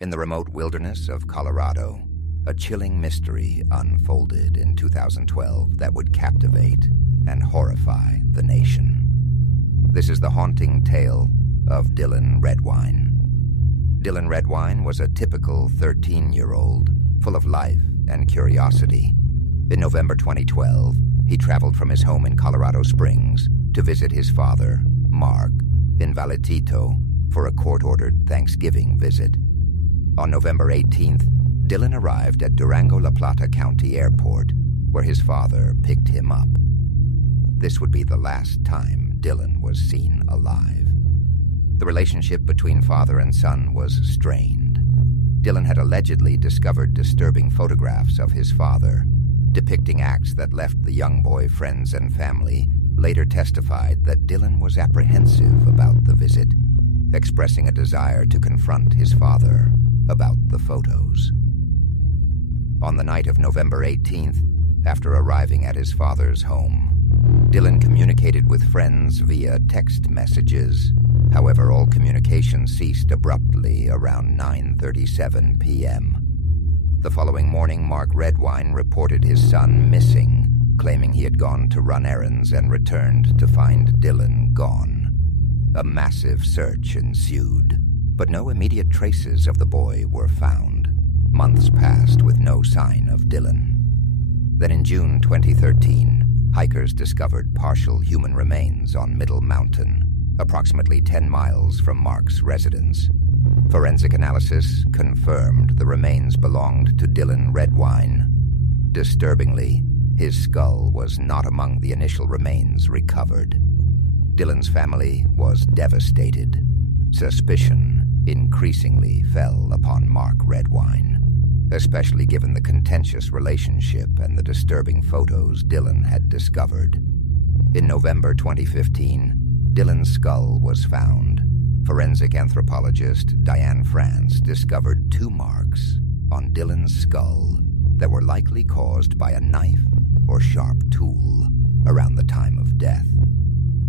In the remote wilderness of Colorado, a chilling mystery unfolded in 2012 that would captivate and horrify the nation. This is the haunting tale of Dylan Redwine. Dylan Redwine was a typical 13-year-old, full of life and curiosity. In November 2012, he traveled from his home in Colorado Springs to visit his father, Mark, in Vallecito for a court-ordered Thanksgiving visit. On November 18th, Dylan arrived at Durango-La Plata County Airport, where his father picked him up. This would be the last time Dylan was seen alive. The relationship between father and son was strained. Dylan had allegedly discovered disturbing photographs of his father, depicting acts that left the young boy friends and family. Later testified that Dylan was apprehensive about the visit, expressing a desire to confront his father about the photos. On the night of November 18th, after arriving at his father's home, Dylan communicated with friends via text messages. However, all communication ceased abruptly around 9:37 p.m. The following morning, Mark Redwine reported his son missing, claiming he had gone to run errands and returned to find Dylan gone. A massive search ensued, but no immediate traces of the boy were found. Months passed with no sign of Dylan. Then in June 2013, hikers discovered partial human remains on Middle Mountain, approximately 10 miles from Mark's residence. Forensic analysis confirmed the remains belonged to Dylan Redwine. Disturbingly, his skull was not among the initial remains recovered. Dylan's family was devastated. Suspicion increasingly fell upon Mark Redwine, especially given the contentious relationship and the disturbing photos Dylan had discovered. In November 2015, Dylan's skull was found. Forensic anthropologist Diane France discovered 2 marks on Dylan's skull that were likely caused by a knife or sharp tool around the time of death.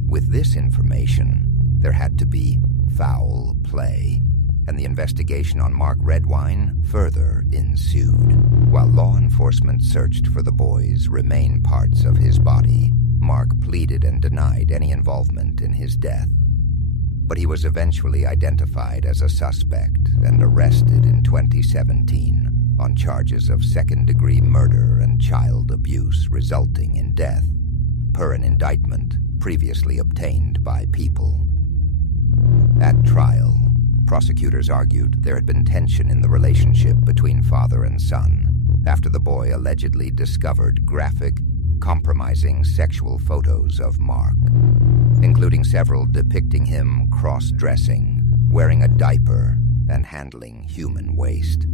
With this information, there had to be foul play, and the investigation on Mark Redwine further ensued. While law enforcement searched for the boy's remain parts of his body, Mark pleaded and denied any involvement in his death. But he was eventually identified as a suspect and arrested in 2017 on charges of second-degree murder and child abuse resulting in death, per an indictment previously obtained by People. At trial, prosecutors argued there had been tension in the relationship between father and son after the boy allegedly discovered graphic, compromising sexual photos of Mark, including several depicting him cross-dressing, wearing a diaper, and handling human waste.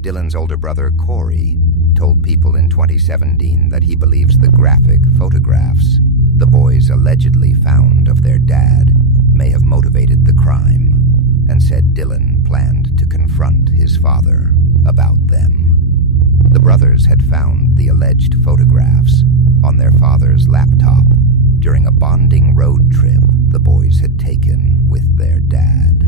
Dylan's older brother, Corey, told People in 2017 that he believes the graphic photographs the boys allegedly found of their dad may have motivated the crime, and said Dylan planned to confront his father about them. The brothers had found the alleged photographs on their father's laptop during a bonding road trip the boys had taken with their dad.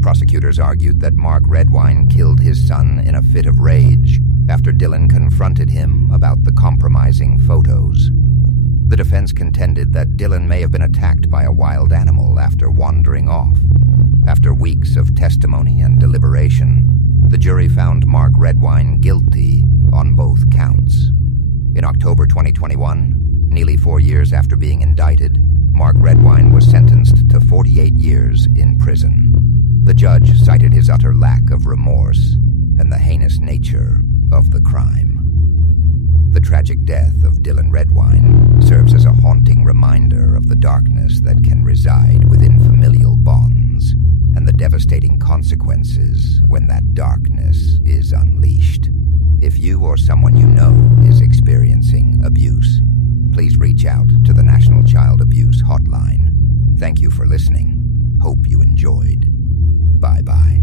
Prosecutors argued that Mark Redwine killed his son in a fit of rage after Dylan confronted him about the compromising photos. The defense contended that Dylan may have been attacked by a wild animal after wandering off. After weeks of testimony and deliberation, the jury found Mark Redwine guilty on both counts. In October 2021, nearly 4 years after being indicted, Mark Redwine was sentenced to 48 years in prison. The judge cited his utter lack of remorse and the heinous nature of the crime. The tragic death of Dylan Redwine serves as a haunting reminder of the darkness that can reside within familial bonds and the devastating consequences when that darkness is unleashed. If you or someone you know is experiencing abuse, please reach out to the National Child Abuse Hotline. Thank you for listening. Hope you enjoyed. Bye-bye.